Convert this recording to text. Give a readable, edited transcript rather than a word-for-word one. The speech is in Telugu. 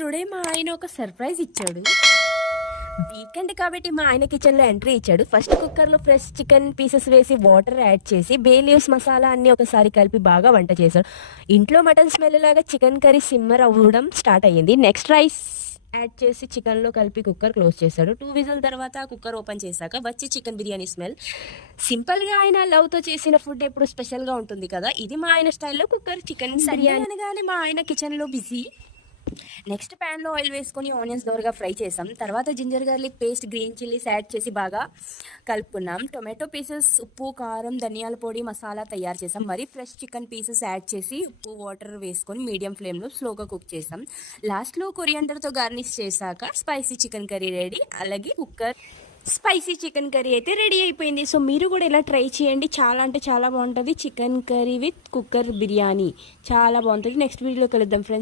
టుడే మా ఆయన ఒక సర్ప్రైజ్ ఇచ్చాడు. వీకెండ్ కాబట్టి మా ఆయన కిచెన్లో ఎంట్రీ ఇచ్చాడు. ఫస్ట్ కుక్కర్లో ఫ్రెష్ చికెన్ పీసెస్ వేసి వాటర్ యాడ్ చేసి బే లీవ్స్ మసాలా అన్నీ ఒకసారి కలిపి బాగా వంట చేశాడు. ఇంట్లో మటన్ స్మెల్ లాగా చికెన్ కర్రీ సిమ్మర్ అవ్వడం స్టార్ట్ అయ్యింది. నెక్స్ట్ రైస్ యాడ్ చేసి చికెన్లో కలిపి కుక్కర్ క్లోజ్ చేశాడు. 2 విజిల్ తర్వాత కుక్కర్ ఓపెన్ చేశాక వచ్చి చికెన్ బిర్యానీ స్మెల్. సింపుల్గా ఆయన లవ్తో చేసిన ఫుడ్ ఎప్పుడు స్పెషల్గా ఉంటుంది కదా. ఇది మా ఆయన స్టైల్లో కుక్కర్ చికెన్ బిర్యానీ అనగానే మా ఆయన కిచెన్లో బిజీ. నెక్స్ట్ ప్యాన్లో ఆయిల్ వేసుకొని ఆనియన్స్ దోరగా ఫ్రై చేసాం. తర్వాత ginger garlic paste, green chillies add చేసి బాగా కలుపుకున్నాం. టొమాటో పీసెస్, ఉప్పు, కారం, ధనియాల పొడి, మసాలా తయారు చేసాం. మరి ఫ్రెష్ చికెన్ పీసెస్ యాడ్ చేసి ఉప్పు, వాటర్ వేసుకొని మీడియం ఫ్లేమ్లో స్లోగా కుక్ చేసాం. లాస్ట్లో కొరియాండర్తో గార్నిష్ చేశాక స్పైసీ చికెన్ కర్రీ రెడీ. అలాగే కుక్కర్ స్పైసీ చికెన్ కర్రీ అయితే రెడీ అయిపోయింది. సో మీరు కూడా ఇలా ట్రై చేయండి. చాలా అంటే చాలా బాగుంటుంది. Chicken curry with cooker biryani చాలా బాగుంటుంది. నెక్స్ట్ వీడియోలో కలుద్దాం ఫ్రెండ్స్.